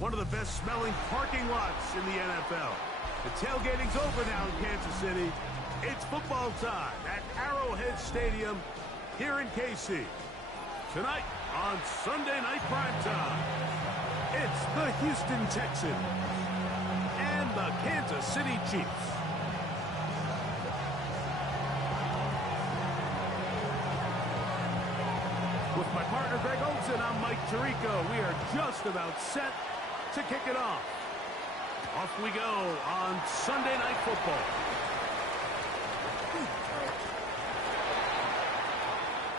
One of the best smelling parking lots in the NFL. The tailgating's over now in Kansas City. It's football time at Arrowhead Stadium here in KC. Tonight on Sunday Night Primetime, it's the Houston Texans and the Kansas City Chiefs. With my partner Greg Olson, I'm Mike Tirico. We are just about set to kick it off. Off we go on Sunday Night Football.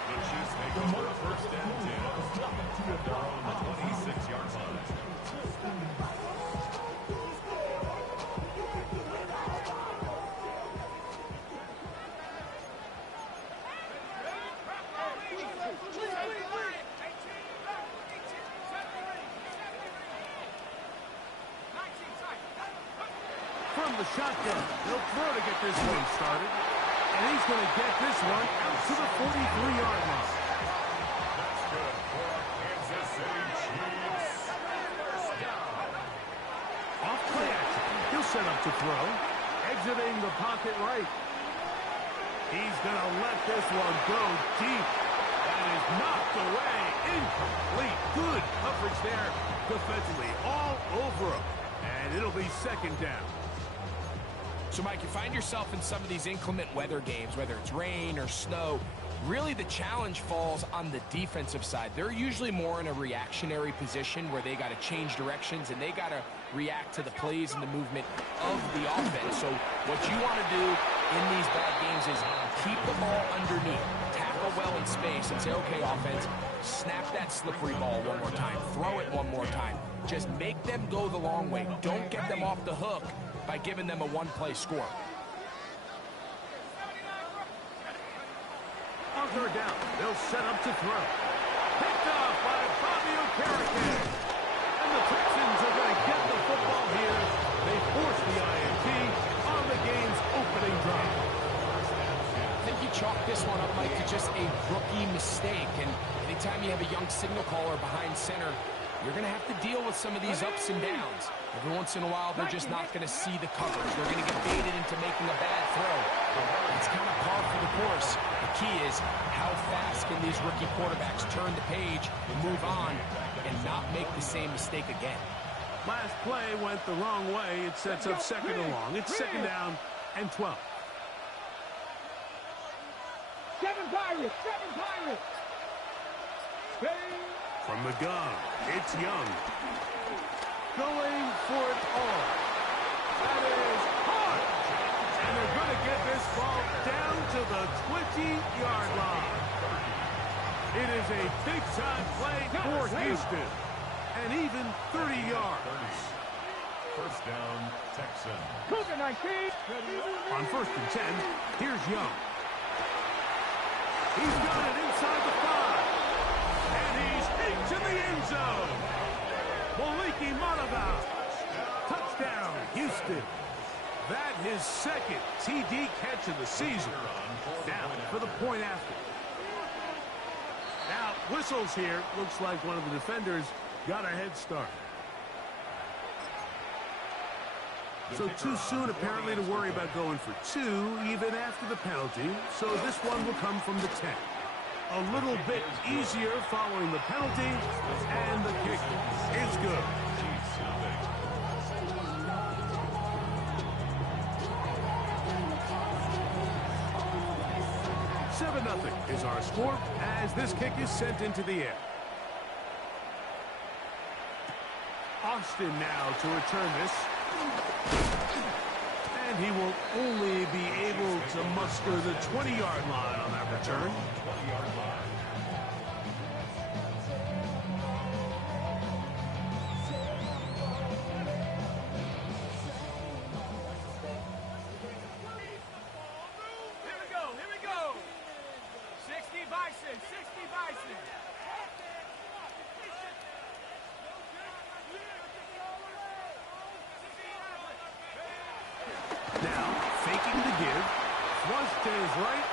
The Chiefs make it for a first and 10. They're on the 26-yard line. From the shotgun, he'll throw to get this one started. And he's going to get this one out to the 43-yard line. That's good for our Kansas City Chiefs. First down. Off play action. He'll set up to throw. Exiting the pocket right. He's going to let this one go deep. That is knocked away. Incomplete. Good coverage there defensively. All over him. And it'll be second down. So, Mike, you find yourself in some of these inclement weather games, whether it's rain or snow, really the challenge falls on the defensive side. They're usually more in a reactionary position where they got to change directions and they got to react to the plays and the movement of the offense. So what you want to do in these bad games is keep the ball underneath, tackle well in space, and say, okay, offense, snap that slippery ball one more time, throw it one more time. Just make them go the long way. Don't get them off the hook by giving them a one-play score. On third down, they'll set up to throw. Picked off by Fabio Carrigan. And the Texans are going to get the football here. They force the INT on the game's opening drive. I think you chalk this one up, Mike, to just a rookie mistake. And anytime you have a young signal caller behind center, you're going to have to deal with some of these ups and downs. Every once in a while, they're just not going to see the coverage. They're going to get baited into making a bad throw. It's kind of par for the course. The key is how fast can these rookie quarterbacks turn the page, move on, and not make the same mistake again. Last play went the wrong way. It sets up second and long. It's second down and 12. Seven Pirates! From the gun, it's Young. Going for it all. That is hard. And they're going to get this ball down to the 20-yard line. It is a big-time play for Houston. And even 30 yards. First down, Texans. Cougar 19. On first and 10, here's Young. He's got it inside the 5. And he's into the end zone. Maliki Monavau. Touchdown, Houston. That his second TD catch of the season. Now for the point after. Now, whistles here. Looks like one of the defenders got a head start. So too soon, apparently, to worry about going for two, even after the penalty. So this one will come from the 10. A little bit easier following the penalty, and the kick is good. 7-0 is our score as this kick is sent into the air. Austin now to return this. And he will only be able to muster the 20-yard line on that return. 20-yard line. Here we go. 60 Bison. Now, faking the give. Flush to his right.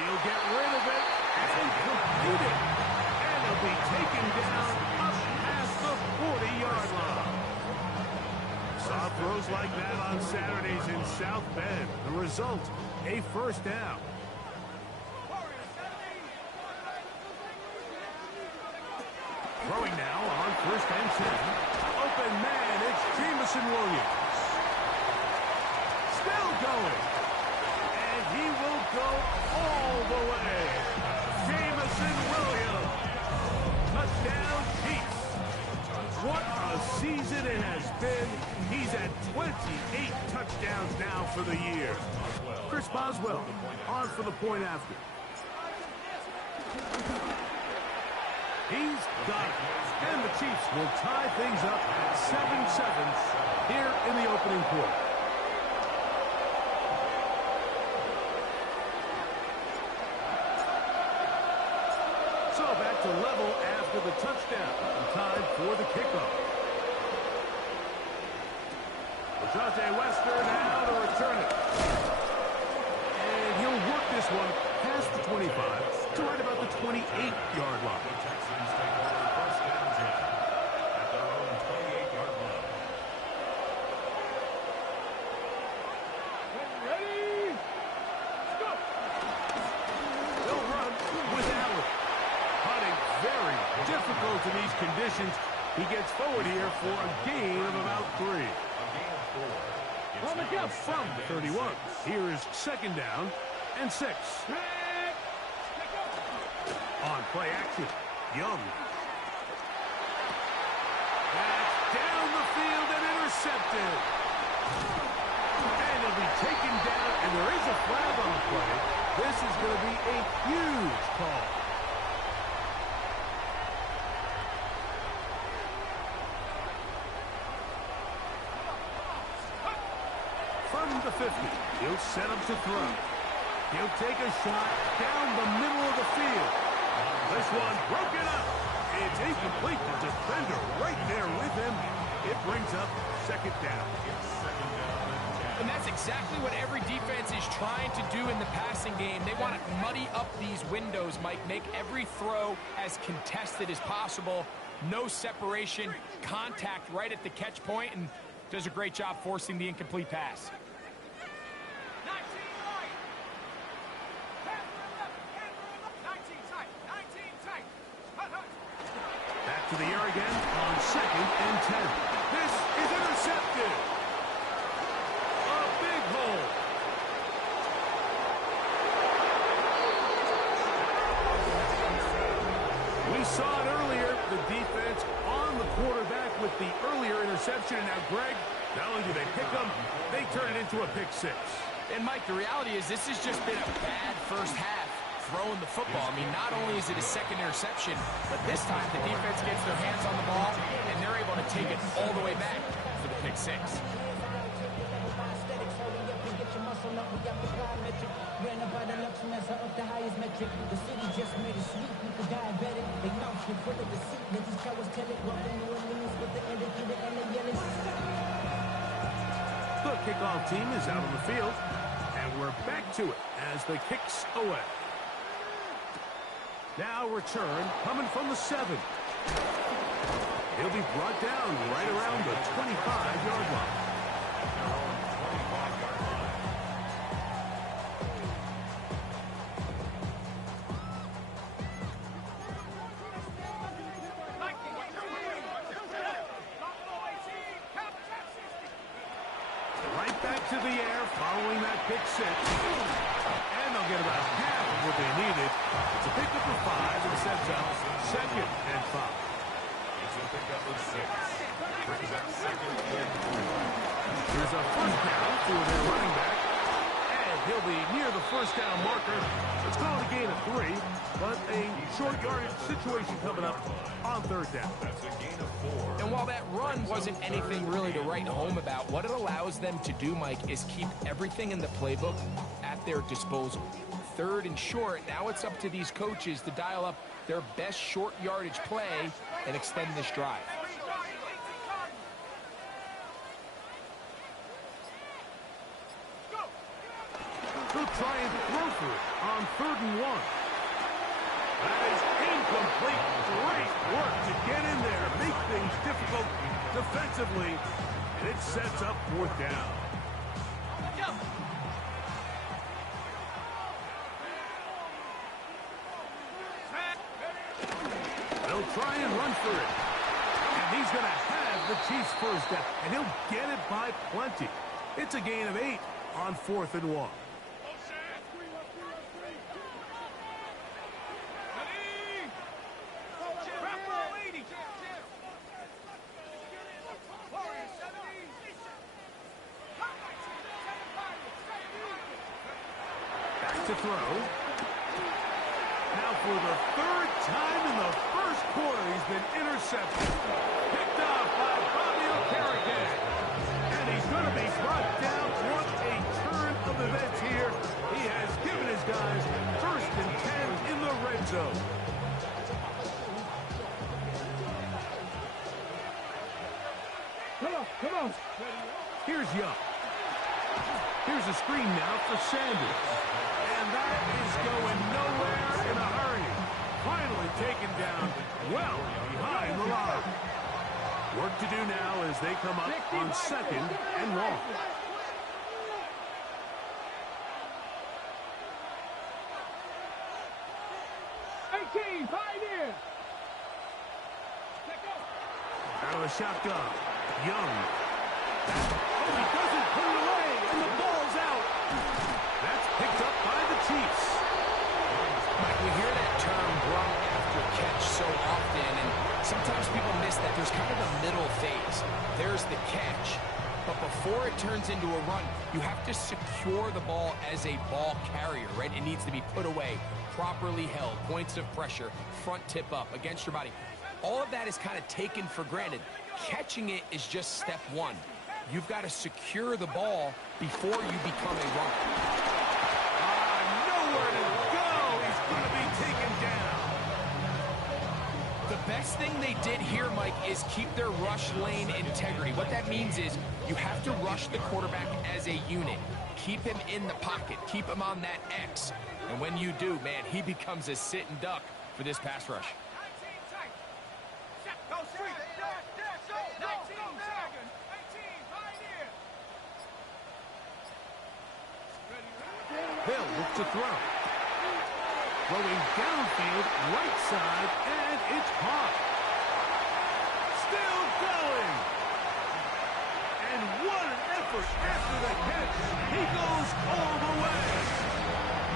He'll get rid of it. And completed. And he'll be taken down up past the 40-yard line. Soft throws like that on Saturdays in South Bend. The result, a first down. Throwing now on 1st and 10. Open man, it's Jamison Williams. Still going. And he will go all the way. Jamison Williams. Touchdown Chiefs. What a season it has been. He's at 28 touchdowns now for the year. Chris Boswell on for the point after. He's got it. And the Chiefs will tie things up at 7-7 here in the opening quarter. So back to level after the touchdown. Time for the kickoff. Jose Wester now to return it. And he'll work this one past the 25 to right about the 28-yard line. Difficult in these conditions. He gets forward here for a gain of about 3. From 31. Here is 2nd down and 6. On play action, Young. That's down the field and intercepted. And he'll be taken down, and there is a flag on the play. This is going to be a huge call. From the 50, he'll set up to throw. He'll take a shot down the middle of the field. This one broken up. It's incomplete. The defender right there with him. It brings up 2nd down. And that's exactly what every defense is trying to do in the passing game. They want to muddy up these windows, Mike, make every throw as contested as possible. No separation, contact right at the catch point, and does a great job forcing the incomplete pass. Back to the air again on 2nd and 10. This is intercepted. A big hole. We saw it earlier. The defense on the quarterback with the earlier interception. And now, Greg, not only do they pick them, they turn it into a pick 6. And, Mike, the reality is this has just been a bad first half throwing the football. I mean, not only is it a 2nd interception, but this time the defense gets their hands on the ball, and they're able to take it all the way back for the pick 6. The kickoff team is out on the field, and we're back to it as the kicks away. Now return coming from the 7. He'll be brought down right around the 25-yard line. Right back to the air following that pick 6. And they'll get about half of what they needed. It's a pickup of 5 and sets up 2nd and 5. It's a pickup of 6. Brings up 2nd and 3. Here's a 1st down for their running back. And he'll be near the 1st down marker. Let's call it a gain of 3, but a short yardage situation coming up on 3rd down. That's a gain of 4. And while that run wasn't anything really to write home about, what it allows them to do, Mike, is keep everything in the playbook at their disposal. 3rd and short, now it's up to these coaches to dial up their best short yardage play and extend this drive. They'll try and throw for it on 3rd and 1. That is incomplete. Great work to get in there, make things difficult defensively, and it sets up fourth down. They'll try and run for it. And he's going to have the Chiefs first down, and he'll get it by plenty. It's a gain of 8 on 4th and 1. Back to throw. Now for the 3rd time in the first quarter, he's been intercepted. Picked off by Bobby O'Carrigan. And he's going to be brought down. What a turn of events here. He has given his guys 1st and 10 in the red zone. Come on. Here's Young. Here's a screen now for Sanders. And that is going nowhere in a hurry. Finally taken down well behind the line. Work to do now as they come up on 2nd and 1. Out of the shotgun. Young. Oh, he doesn't put it away, and the ball's out. That's picked up by the Chiefs. Mike, we hear that term run after catch so often, and sometimes people miss that there's kind of a middle phase. There's the catch, but before it turns into a run, you have to secure the ball as a ball carrier, right? It needs to be put away, properly held, points of pressure, front tip up against your body. All of that is kind of taken for granted. Catching it is just step 1. You've got to secure the ball before you become a runner. Nowhere to go. He's going to be taken down. The best thing they did here, Mike, is keep their rush lane integrity. What that means is you have to rush the quarterback as a unit. Keep him in the pocket. Keep him on that X. And when you do, man, he becomes a sit and duck for this pass rush. Hill looks to throw. Throwing downfield, right side, and it's caught. Still going. And what an effort after the catch. He goes all the way.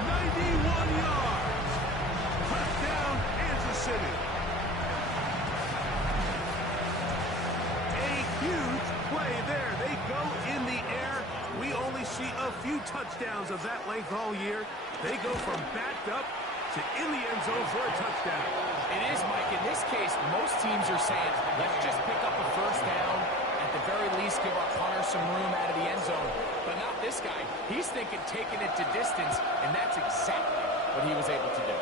91 yards. Touchdown, Kansas City. A huge play there. They go in the air. We only see a few touchdowns of that length all year. They go from backed up to in the end zone for a touchdown. It is, Mike. In this case, most teams are saying, let's just pick up a first down. At the very least, give our punter some room out of the end zone. But not this guy. He's thinking taking it to distance, and that's exactly what he was able to do.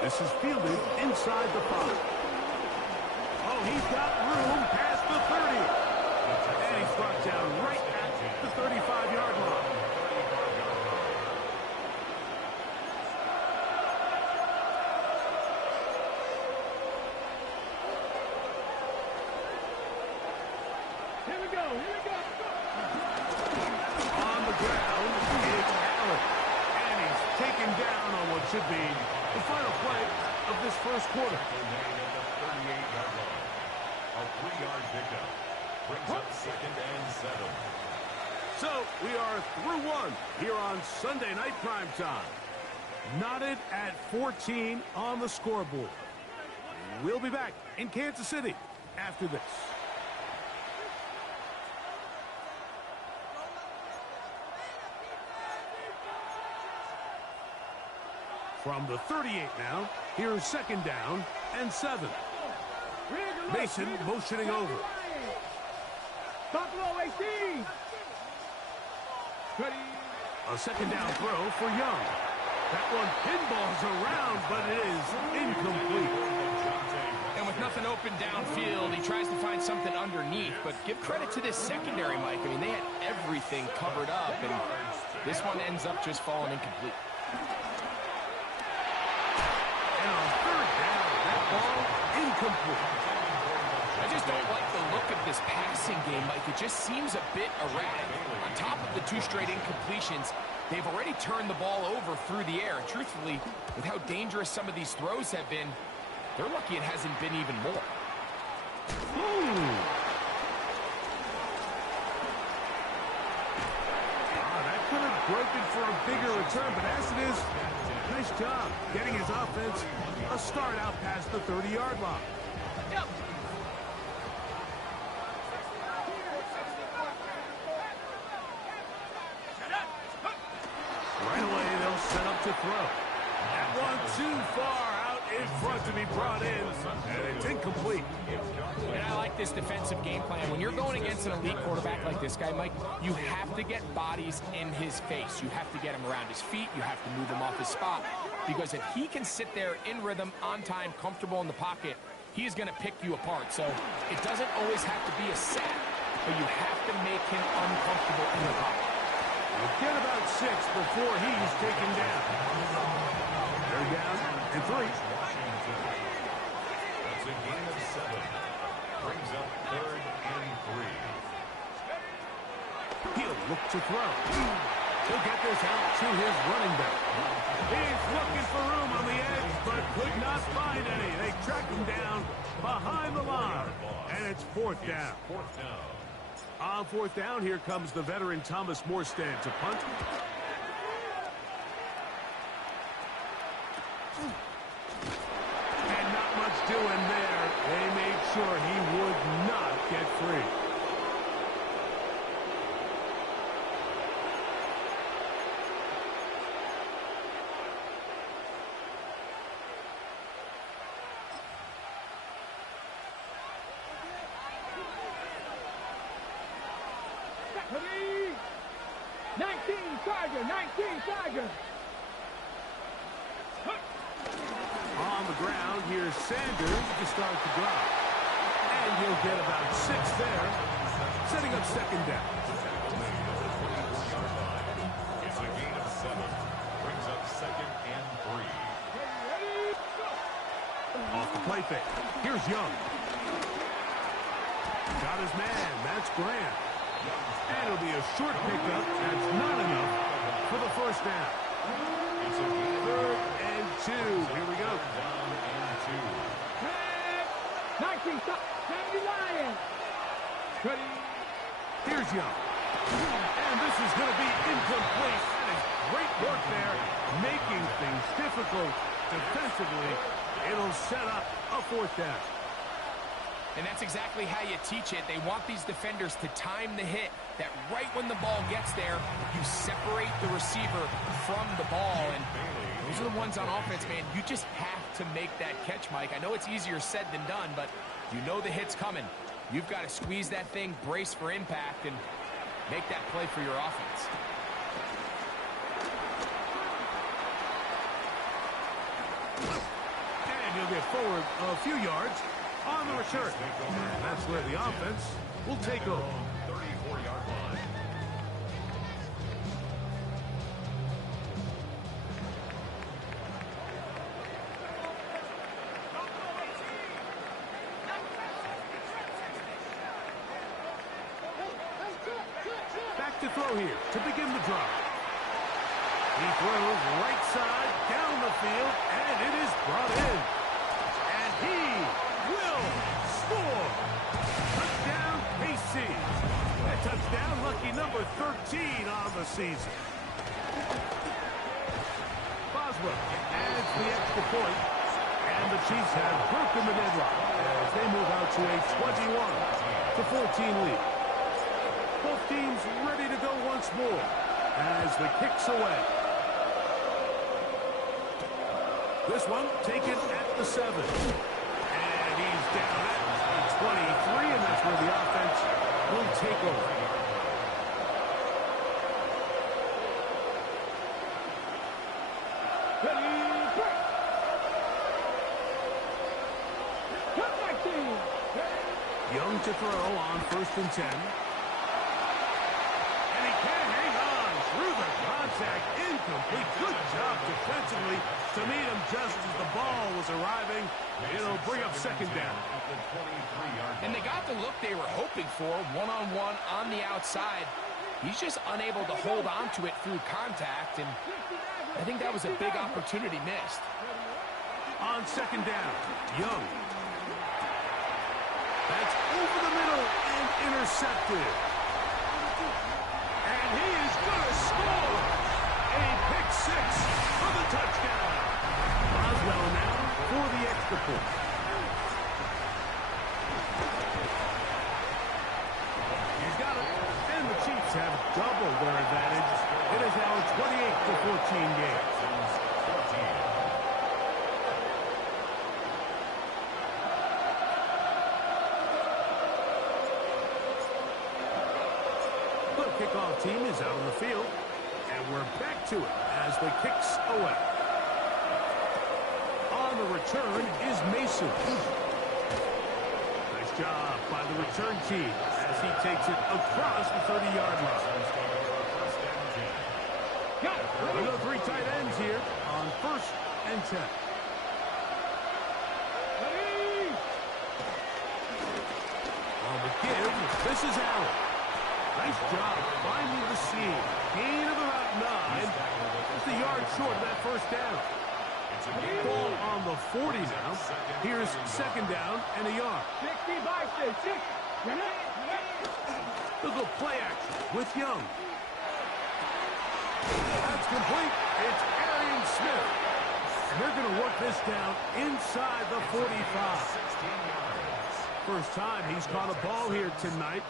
This is fielded inside the 5. Oh, he's got room past the 30. And he's brought down right at the 35-yard line. Here we go. On the ground, it's Allen. And he's taken down on what should be the final play of this first quarter. A 3-yard pickup. Brings up 2nd and 7. So we are through 1 here on Sunday Night Primetime. Knotted at 14 on the scoreboard. We'll be back in Kansas City after this. From the 38 now, here's 2nd down and 7. Mason motioning over. A 2nd down throw for Young. That one pinballs around, but it is incomplete. And with nothing open downfield, he tries to find something underneath. But give credit to this secondary, Mike. I mean, they had everything covered up, and this one ends up just falling incomplete. incomplete. I just don't like the look of this passing game, Mike. It just seems a bit erratic. On top of the 2 straight incompletions, they've already turned the ball over through the air. Truthfully, with how dangerous some of these throws have been, they're lucky it hasn't been even more. That could have broken for a bigger return, but as it is, nice job getting his offense a start out past the 30-yard line. Yep. Right away, they'll set up to throw. That one too far out in front to be brought in, and it's incomplete. And I like this defensive game plan. When you're going against an elite quarterback like this guy, Mike, you have to get bodies in his face. You have to get him around his feet. You have to move him off his spot. Because if he can sit there in rhythm, on time, comfortable in the pocket, he is going to pick you apart. So it doesn't always have to be a sack, but you have to make him uncomfortable in the pocket. We'll get about 6 before he's taken down. They're down and 3. That's a gain of 7. Brings up 3rd and 3. He'll look to throw. He'll get this out to his running back. He's looking for room on the edge, but could not find any. They track him down behind the line, and it's 4th down. 4th down. On 4th down, here comes the veteran Thomas Morstead to punt. And not much doing there. They made sure he would not get free. Ready? 19 Tiger, 19 Tiger. On the ground, here's Sanders to start the drive. And he'll get about 6 there, setting up 2nd down. It's a gain of 7. Brings up 2nd and 3. Off the play fake. Here's Young. Got his man. That's Grant. And it'll be a short pickup. That's not enough for the 1st down. It's a gain of 3rd and 2. Here we go. down and 2. 19 Sandy Lion. Ready? Here's Young. And this is going to be incomplete. That is great work there, making things difficult defensively. It'll set up a 4th down. And that's exactly how you teach it. They want these defenders to time the hit, that right when the ball gets there, you separate the receiver from the ball. And those are the ones on offense, man. You just have to make that catch, Mike. I know it's easier said than done, but you know the hit's coming. You've got to squeeze that thing, brace for impact, and make that play for your offense. And he'll get forward a few yards on the return. And that's where the offense will take over. 34-yard line. Back to throw here to begin the drive. He throws right side down the field, and it is brought in. And he will score. Touchdown, KC. That touchdown, lucky number 13 on the season. Boswell adds the extra point, and the Chiefs have broken the deadlock as they move out to a 21-14 lead. Both teams ready to go once more as the kick's away. This one taken at the 7. And he's down at the 23, and that's where the offense will take over. Young to throw on 1st and 10. And he can't hang on through the contact. Incomplete. Good job defensively to meet him just as the ball was is arriving. It'll bring up second down. And they got the look they were hoping for, one-on-one on the outside. He's just unable to hold on to it through contact, and I think that was a big opportunity missed. On second down, Young. That's over the middle and intercepted. And he is going to score. A pick six for the touchdown. Boswell now for the extra point. He's got it. And the Chiefs have doubled their advantage. It is now a 28-14 game. Kickoff team is out on the field, and we're back to it as the kicks away. On the return is Mason. Nice job by the return team as he takes it across the 30-yard line. We go three tight ends here on 1st and 10. On the give, this is Allen. Nice job finding the seam. Gain of about 9. Just a yard short of that first down. Ball on the 40 now. Here's second down and a yard. 60 by 6. They'll go play action with Young. That's complete. It's Arian Smith. And they're going to work this down inside the 45. First time he's caught a ball here tonight,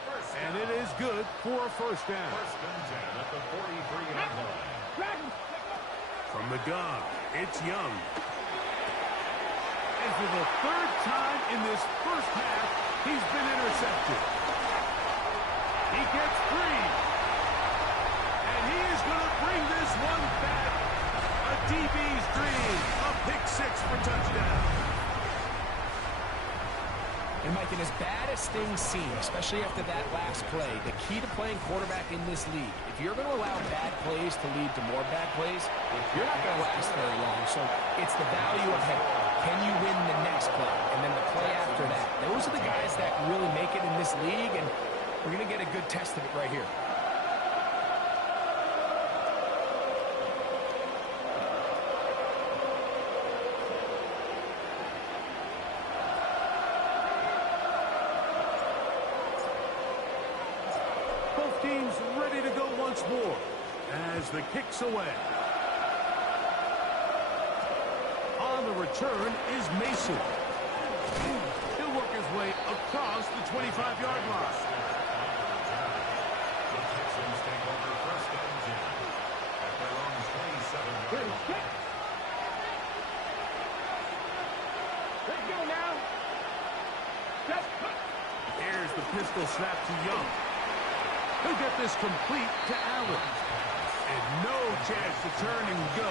and it is good for a first down. At the 43-yard line. From the gun, it's Young. And for the third time in this first half, he's been intercepted. He gets free. And he is going to bring this one back. A DB's dream. A pick six for touchdown. And Mike, and as bad as things seem, especially after that last play, the key to playing quarterback in this league, if you're going to allow bad plays to lead to more bad plays, you're not going to last very long. So it's the value of, hey, can you win the next play? And then the play after that. Those are the guys that really make it in this league, and we're going to get a good test of it right here. Teams ready to go once more as the kick's away. On the return is Mason. He'll work his way across the 25-yard line. The Texans take over 1st and 10 at their own 27-yard line. Let's go now. Here's the pistol snap to Young. He'll get this complete to Allen. And no chance to turn and go.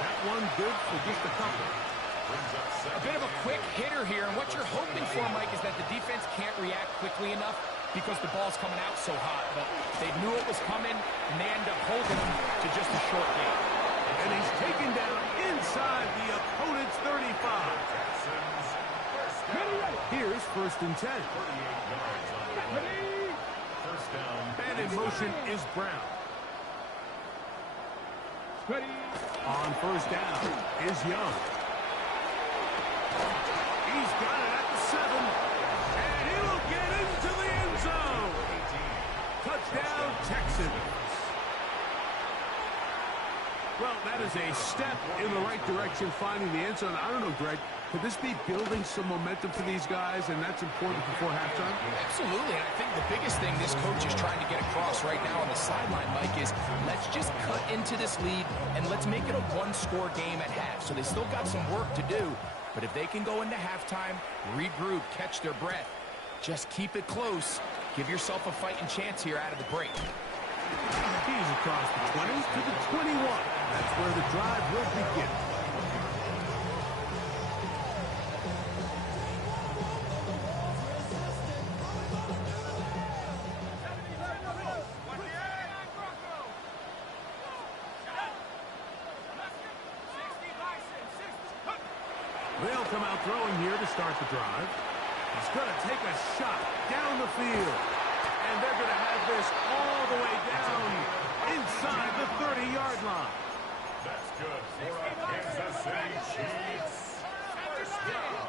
That one good for just a couple. A bit of a quick hitter here, and what you're hoping for, Mike, is that the defense can't react quickly enough because the ball's coming out so hot. But they knew it was coming, and they end up holding him to just a short game. And he's taken down inside the opponent's 35. Here's 1st and 10. 38 yards on the play. First down. And in motion is Brown. On 1st down is Young. He's got it at the 7. And he'll get into the end zone. Touchdown, Texans. Well, that is a step in the right direction, finding the end zone. I don't know, Greg. Could this be building some momentum for these guys, and that's important before halftime? Absolutely, and I think the biggest thing this coach is trying to get across right now on the sideline, Mike, is let's just cut into this lead, and let's make it a one-score game at half. So they still got some work to do, but if they can go into halftime, regroup, catch their breath, just keep it close, give yourself a fighting chance here out of the break. He's across the 20 to the 21. That's where the drive will begin. They'll come out throwing here to start the drive. He's going to take a shot down the field. And they're going to have this all the way down inside the 30-yard line. That's good for a Kansas City Chiefs. First down.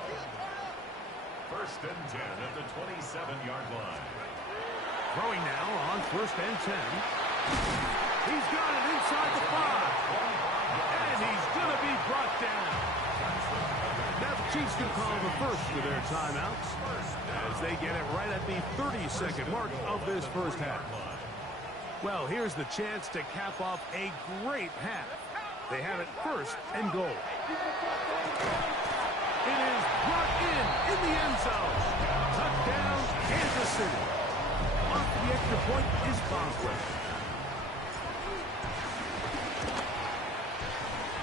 First and 10 at the 27-yard line. Throwing now on first and 10. He's got it inside the 5. And he's going to be brought down. Now the Chiefs can call the first of their timeouts as they get it right at the 30-second mark of this first half. Well, here's the chance to cap off a great half. They have it first and goal. It is brought in the end zone. Touchdown, Kansas City. Off the extra point is Boswell.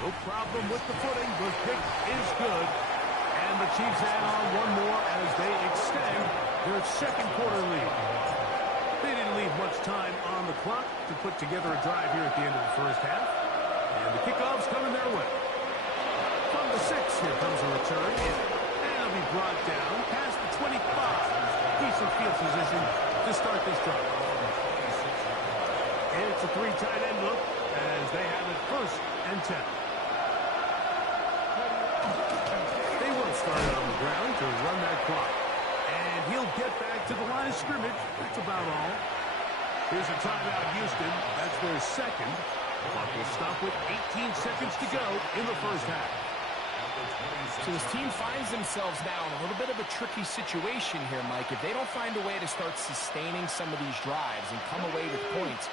No problem with the footing. The kick is good. And the Chiefs add on one more as they extend their second quarter lead. They didn't leave much time on the clock to put together a drive here at the end of the first half. And the kickoff's coming their way. From the 6, here comes a return. And it'll be brought down past the 25. Decent field position to start this drive. It's a 3 tight end look as they have it first and 10. They will start on the ground to run that clock. And he'll get back to the line of scrimmage. That's about all. Here's a timeout, Houston. That's their second. Clock will stop with 18 seconds to go in the first half. So this team finds themselves now in a little bit of a tricky situation here, Mike. If they don't find a way to start sustaining some of these drives and come away with points,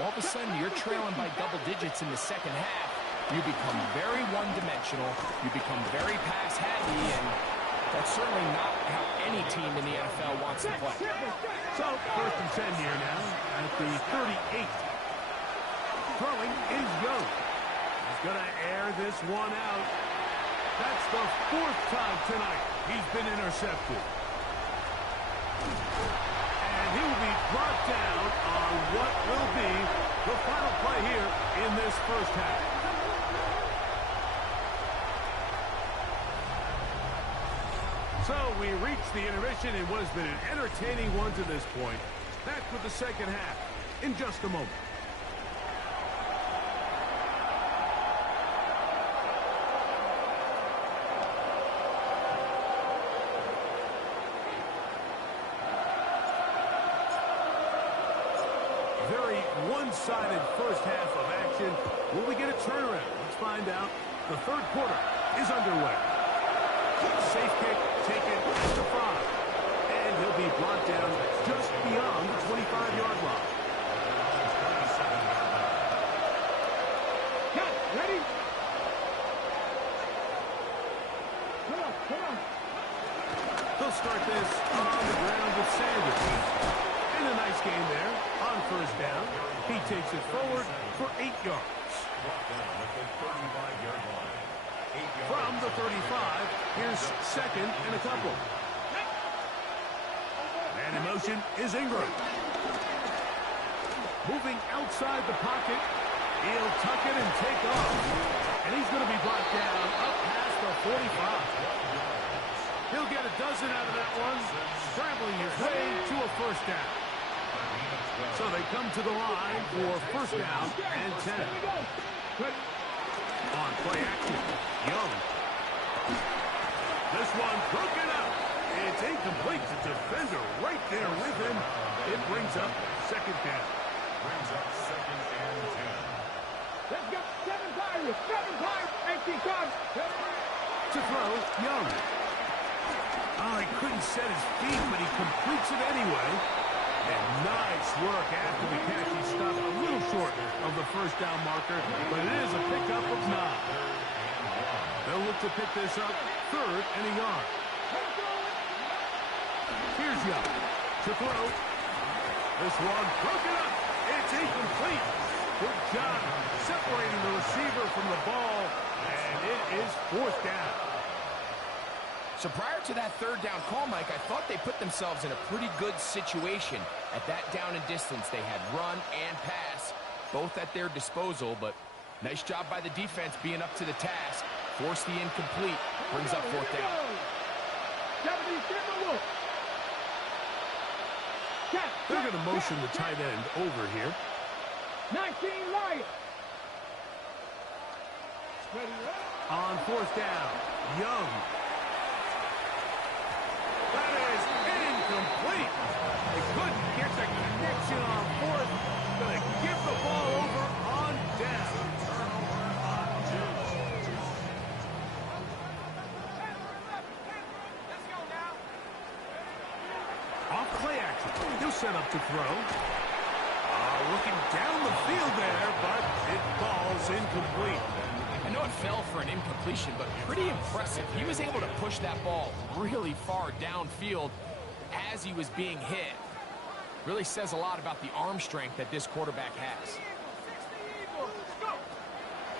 all of a sudden you're trailing by double digits in the second half. You become very one-dimensional. You become very pass-happy, and that's certainly not how any team in the NFL wants to play. So, first and 10 here now at the 38. Throwing is Young. He's going to air this one out. That's the 4th time tonight he's been intercepted. And he will be brought down on what will be the final play here in this first half. So we reach the intermission in what has been an entertaining one to this point. Back with the second half in just a moment. Very one-sided first half of action. Will we get a turnaround? Let's find out. The third quarter is underway. Safe kick taken at the 5. And he'll be brought down just beyond the 25-yard line. Cut, ready? Come on. They'll start this on the ground with Sanders. And a nice game there on first down. He takes it forward for 8 yards. From the 35, here's second and a couple. And in motion is Ingram. Moving outside the pocket. He'll tuck it and take off. And he's going to be brought down up past the 45. He'll get a dozen out of that one, scrambling his way to a first down. So they come to the line for first down and 10. On play action, Young. This one broken up. It's incomplete. The defender right there with him. It brings up second down. Let's go. 7-5. Empty comes. To throw, Young. Oh, he couldn't set his feet, but he completes it anyway. And nice work after the catch. He stopped a little short of the first down marker, but it is a pickup of 9. They'll look to pick this up third and a yard. Here's Young to throw. This one broken up. It's incomplete. Good job separating the receiver from the ball, and it is fourth down. So prior to that third down call, Mike, I thought they put themselves in a pretty good situation at that down and distance. They had run and pass, both at their disposal, but nice job by the defense being up to the task. Forced the incomplete. Brings up fourth down. They're going to motion the tight end over here. 19 Lions. On fourth down, Young. That is incomplete. They couldn't get the connection on fourth. Going to give the ball over on down. Off play action. He'll set up to throw. Looking down the field there, but it falls incomplete. I know it fell for an incompletion, but pretty impressive. He was able to push that ball really far downfield as he was being hit. Really says a lot about the arm strength that this quarterback has.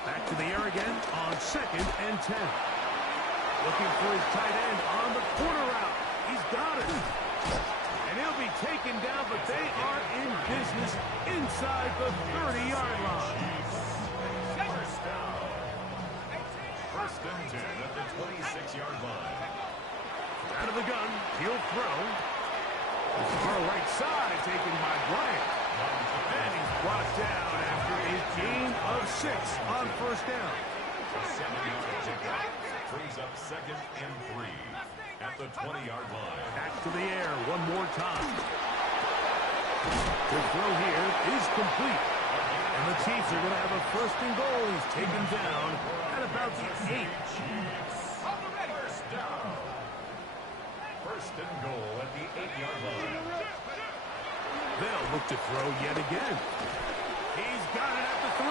Back to the air again on 2nd and 10. Looking for his tight end on the corner route. He's got it. And he'll be taken down, but they are in business inside the 30-yard line. First down. First and 10 at the 26-yard line. Out of the gun, he'll throw. This is for right side, taken by Bryant. And he's brought down after a gain of 6 on first down. Brings up 2nd and 3 at the 20-yard line. Back to the air one more time. The throw here is complete. And the Chiefs are going to have a first and goal. He's taken down at about the 8. First down. First and goal at the 8-yard line. They'll look to throw yet again. He's got it at the 3.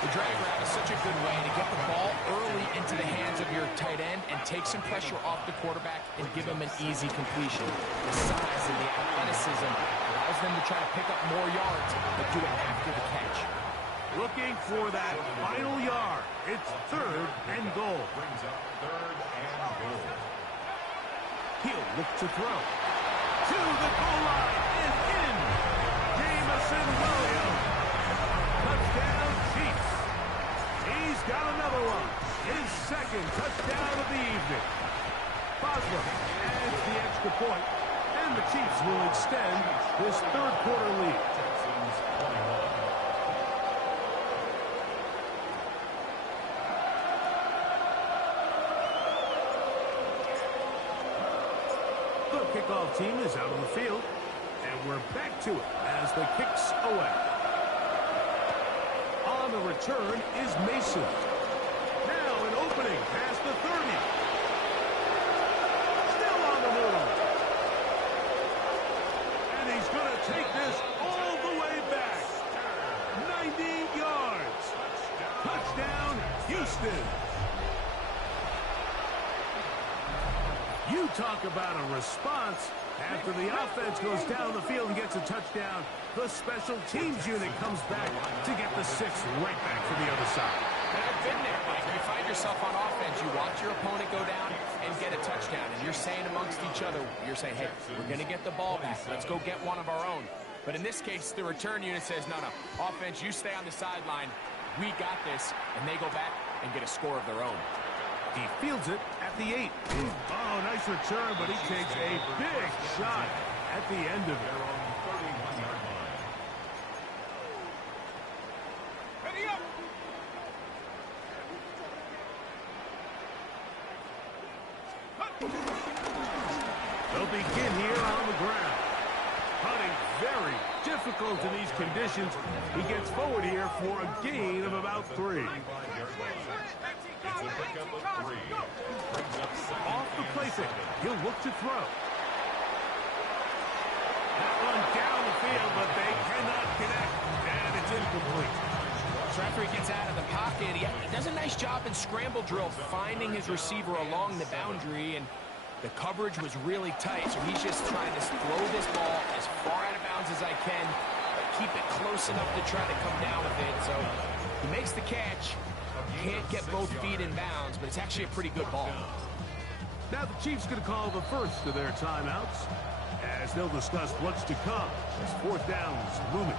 The drag route is such a good way to get the ball early into the hands of your tight end and take some pressure off the quarterback and give him an easy completion. The size and the athleticism allows them to try to pick up more yards, but do it after the catch. Looking for that final yard. It's 3rd and goal. Brings up 3rd and goal. He'll look to throw. To the goal line and in. Jamison Williams. Touchdown, Chiefs. He's got another one. His 2nd touchdown of the evening. Boswell adds the extra point, and the Chiefs will extend this 3rd quarter lead. Texans 21. The kickoff team is out on the field, and we're back to it as the kick's away. On the return is Mason. Now an opening past the 30. Still on the move. And he's going to take this all the way back. 90 yards. Touchdown, Houston. You talk about a response. After the offense goes down the field and gets a touchdown, the special teams unit comes back to get the 6 right back to the other side. And I've been there, Mike. You find yourself on offense, you watch your opponent go down and get a touchdown, and you're saying amongst each other, you're saying, hey, we're going to get the ball back. Let's go get one of our own. But in this case, the return unit says, no, offense, you stay on the sideline. We got this, and they go back and get a score of their own. He fields it at the 8. Oh, nice return, but he takes a big shot at the end of it. On the 31-yard line. Ready up. They'll begin here on the ground. Hunting very difficult in these conditions. He gets forward here for a gain of about 3. It's a pickup of 3. Brings up 2nd Off the and play fake. 7. He'll look to throw. That one down the field, but they cannot connect, and it's incomplete. So after he gets out of the pocket, he does a nice job in scramble drill, finding his receiver along the boundary, and the coverage was really tight, so he's just trying to throw this ball as far out of bounds as I can, but keep it close enough to try to come down with it. So he makes the catch. Can't get both feet in bounds, but it's actually a pretty good ball. Now the Chiefs going to call the first of their timeouts as they'll discuss what's to come as 4th down is looming.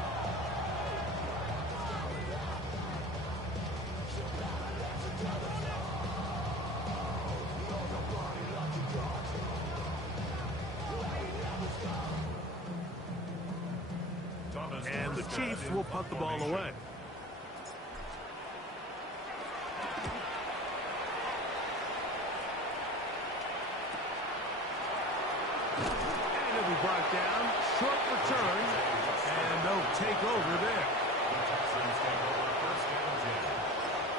the Chiefs will punt the ball away. And it'll be brought down. Short return. And they'll take over there. The Texans take over first and 10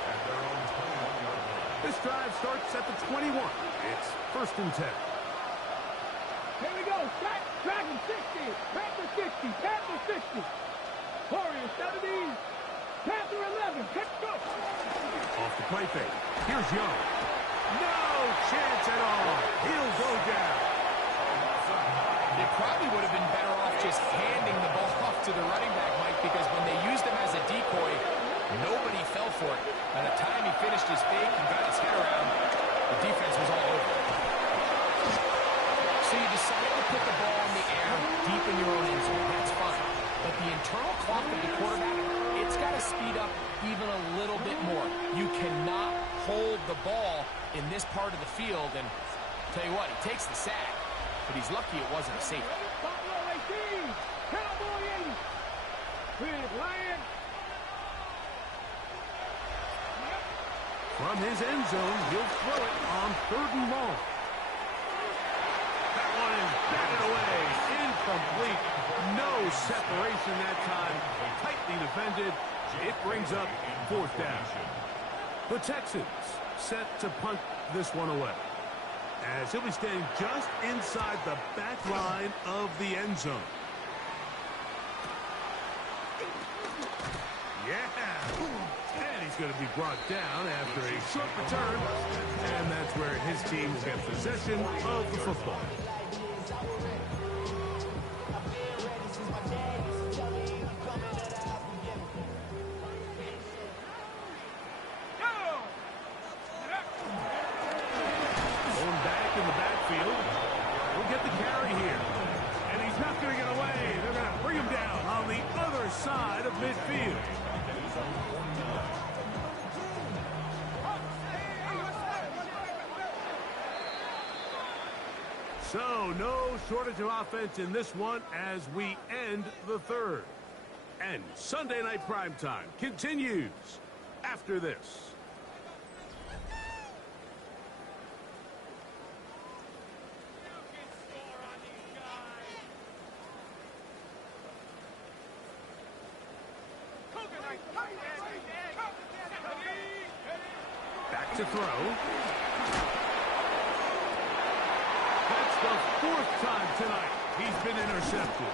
at their own 21-yard line. This drive starts at the 21. It's first and 10. Here we go. Dragon 60. Panther 60. Panther 60. Warrior 70. Panther 11. Let's go. Off the play fake. Here's Young. No chance at all. He'll go down. They probably would have been better off just handing the ball off to the running back, Mike, because when they used him as a decoy, nobody fell for it. By the time he finished his fake and got his head around, the defense was all over. So you decided to put the ball in the air deep in your own end zone. That's fine. But the internal clock of the quarterback, it's got to speed up even a little bit more. You cannot hold the ball in this part of the field. And tell you what, he takes the sack, but he's lucky it wasn't a safety. Buffalo 18. Cowboy 80. With Lion. From his end zone, he'll throw it on 3rd and long. That one is batted away. Incomplete. No separation that time. Tightly defended. It brings up 4th down. The Texans set to punt this one away, as he'll be standing just inside the back line of the end zone. Yeah! And he's going to be brought down after a short return, and that's where his team will get possession of the football. Going back in the backfield. We'll get the carry here. And he's not going to get away. They're going to bring him down on the other side of midfield. So, no shortage of offense in this one as we end the 3rd. And Sunday Night Primetime continues after this. Back to throw. That's the 4th time tonight he's been intercepted.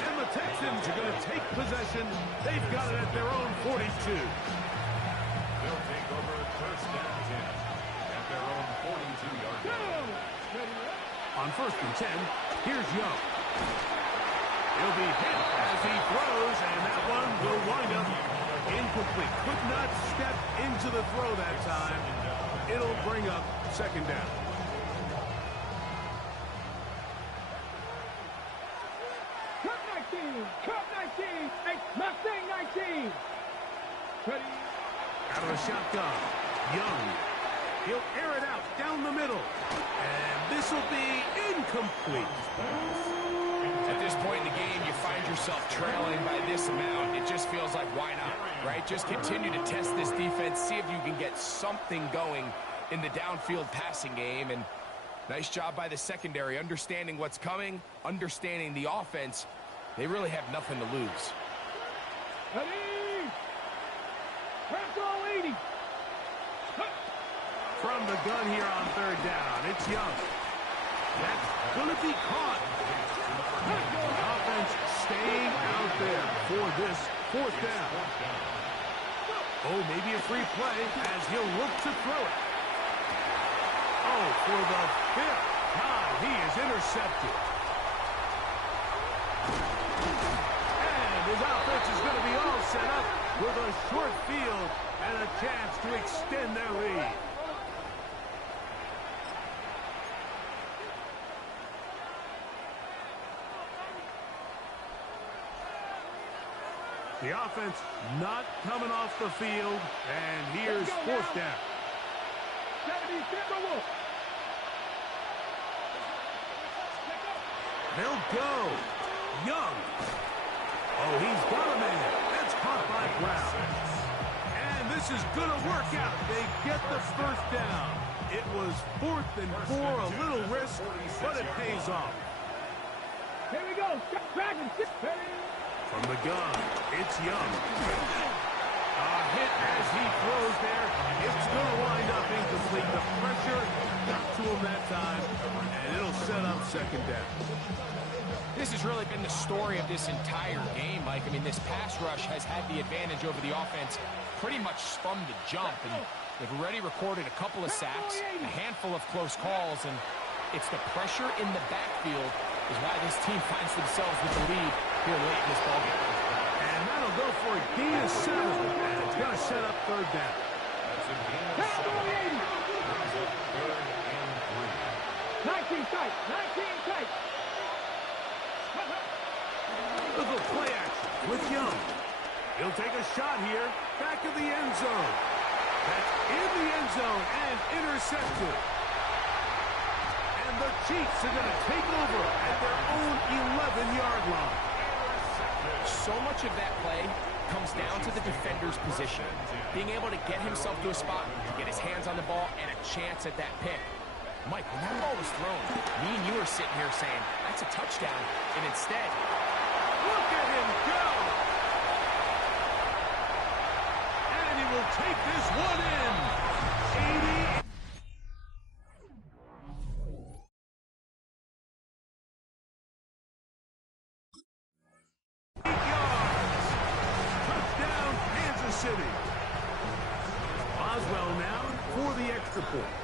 And the Texans are going to take possession. They've got it at their own 42. They'll take over first and 10 at their own 42-yard line. On first and 10, here's Young. He'll be hit as he throws, and that one will wind up incomplete. Could not step into the throw that time. It'll bring up 2nd down. Cup 19. Mustang 19. Ready. Out of the shotgun. Young. He'll air it out down the middle. And this will be incomplete. At this point in the game, you find yourself trailing by this amount. It just feels like, why not, right? Just continue to test this defense, see if you can get something going in the downfield passing game. And nice job by the secondary, understanding what's coming, understanding the offense. They really have nothing to lose. Ready. Press all 80. From the gun here on 3rd down, it's Young. That's going to be caught. The offense staying out there for this 4th down. Oh, maybe a free play as he'll look to throw it. Oh, for the 5th time, he is intercepted. And his offense is going to be all set up with a short field and a chance to extend their lead. The offense not coming off the field, and here's 4th down. They'll go. Young. Oh, he's got a man. That's caught by Brown. And this is going to work out. They get the first down. It was 4th and 4, a little risk, but it pays off. Here we go. Dragon 6. From the gun, it's Young. A hit as he throws there. It's going to wind up incomplete. The pressure got to him that time, and it'll set up second down. This has really been the story of this entire game, Mike. I mean, this pass rush has had the advantage over the offense pretty much from the jump, and they've already recorded a couple of sacks, a handful of close calls, and it's the pressure in the backfield is why this team finds themselves with the lead here late in this ballgame. And that'll go for a gain of 7, and it's going to set up third down. That's a gain of 7. Brings up 3rd and 3. 19 tight. 19 tight. Look at play action with Young. He'll take a shot here. Back of the end zone. That's in the end zone and intercepted. And the Chiefs are going to take over at their own 11-yard line. So much of that play comes down to the defender's position. Being able to get himself to a spot, to get his hands on the ball, and a chance at that pick. Mike, when that ball was thrown, me and you were sitting here saying, that's a touchdown. And instead, look at him go! And he will take this one in. 80. City. Boswell now for the extra point.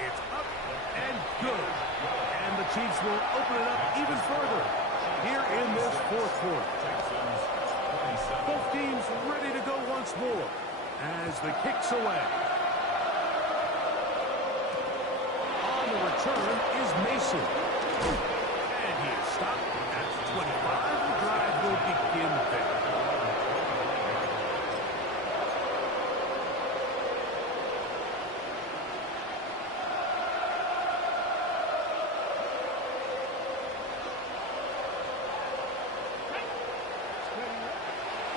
It's up and good. And the Chiefs will open it up even further here in this 4th quarter. Both teams ready to go once more as the kick's away. On the return is Mason. And he is stopped at 25. Will begin there.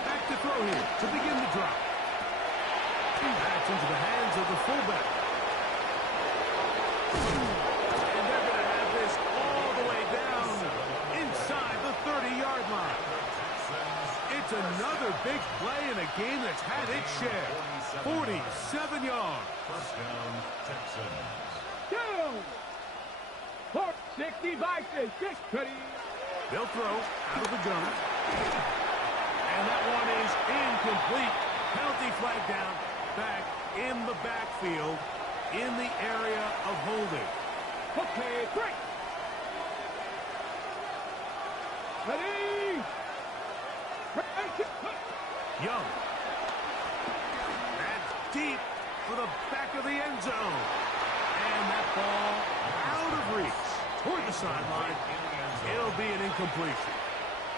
Back to throw here to begin the drop. That's into the hands of the fullback. And they're going to have this all the way down inside the 30-yard line. It's another big play in a game that's had its share. 47 yards. First down, Texans. Down. 65 to 6. Ready. They'll throw out of the gun. And that one is incomplete. Penalty flag down. Back in the backfield in the area of holding. Okay, break. Ready. Young. That's deep for the back of the end zone. And that ball out of reach toward the sideline. It'll be an incompletion.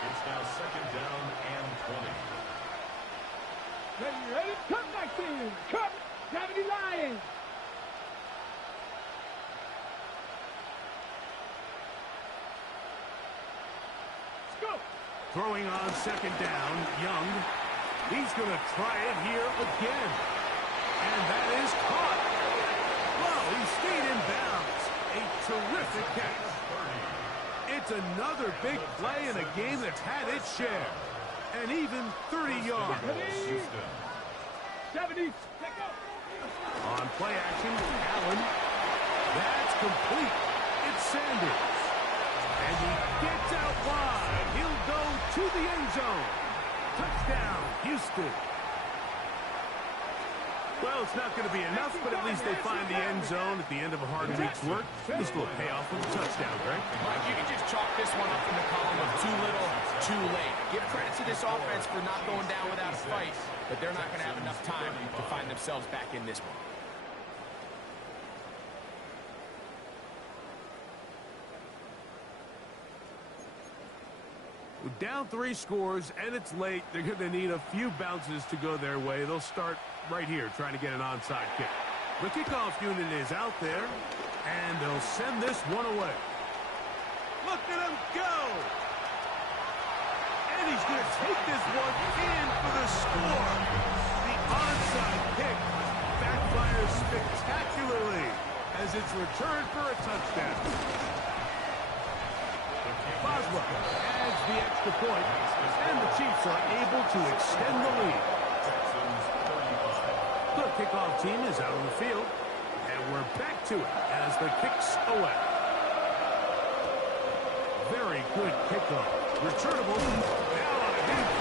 It's now 2nd down and 20. Ready? Come back in. Come. Jhavid Lions. Let's go. Throwing on 2nd down, Young. He's going to try it here again. And that is caught. Well, he stayed in bounds. A terrific catch. It's another big play in a game that's had its share. And even 30 yards. 70. On play action, Allen. That's complete. It's Sanders. And he gets out wide. He'll go to the end zone. Touchdown, Houston. Well, it's not going to be enough, but at least they find the end zone at the end of a hard week's work. This will pay off with a touchdown, Greg. Mike, you can just chalk this one up in the column of too little, too late. Give credit to this offense for not going down without a fight, but they're not going to have enough time to find themselves back in this one. Down 3 scores, and it's late. They're going to need a few bounces to go their way. They'll start right here trying to get an onside kick. The kickoff unit is out there, and they'll send this one away. Look at him go. And he's going to take this one in for the score. The onside kick backfires spectacularly as it's returned for a touchdown. Boswell adds the extra point, and the Chiefs are able to extend the lead. The kickoff team is out on the field, and we're back to it as the kick's away. Very good kickoff. Returnable. Now on a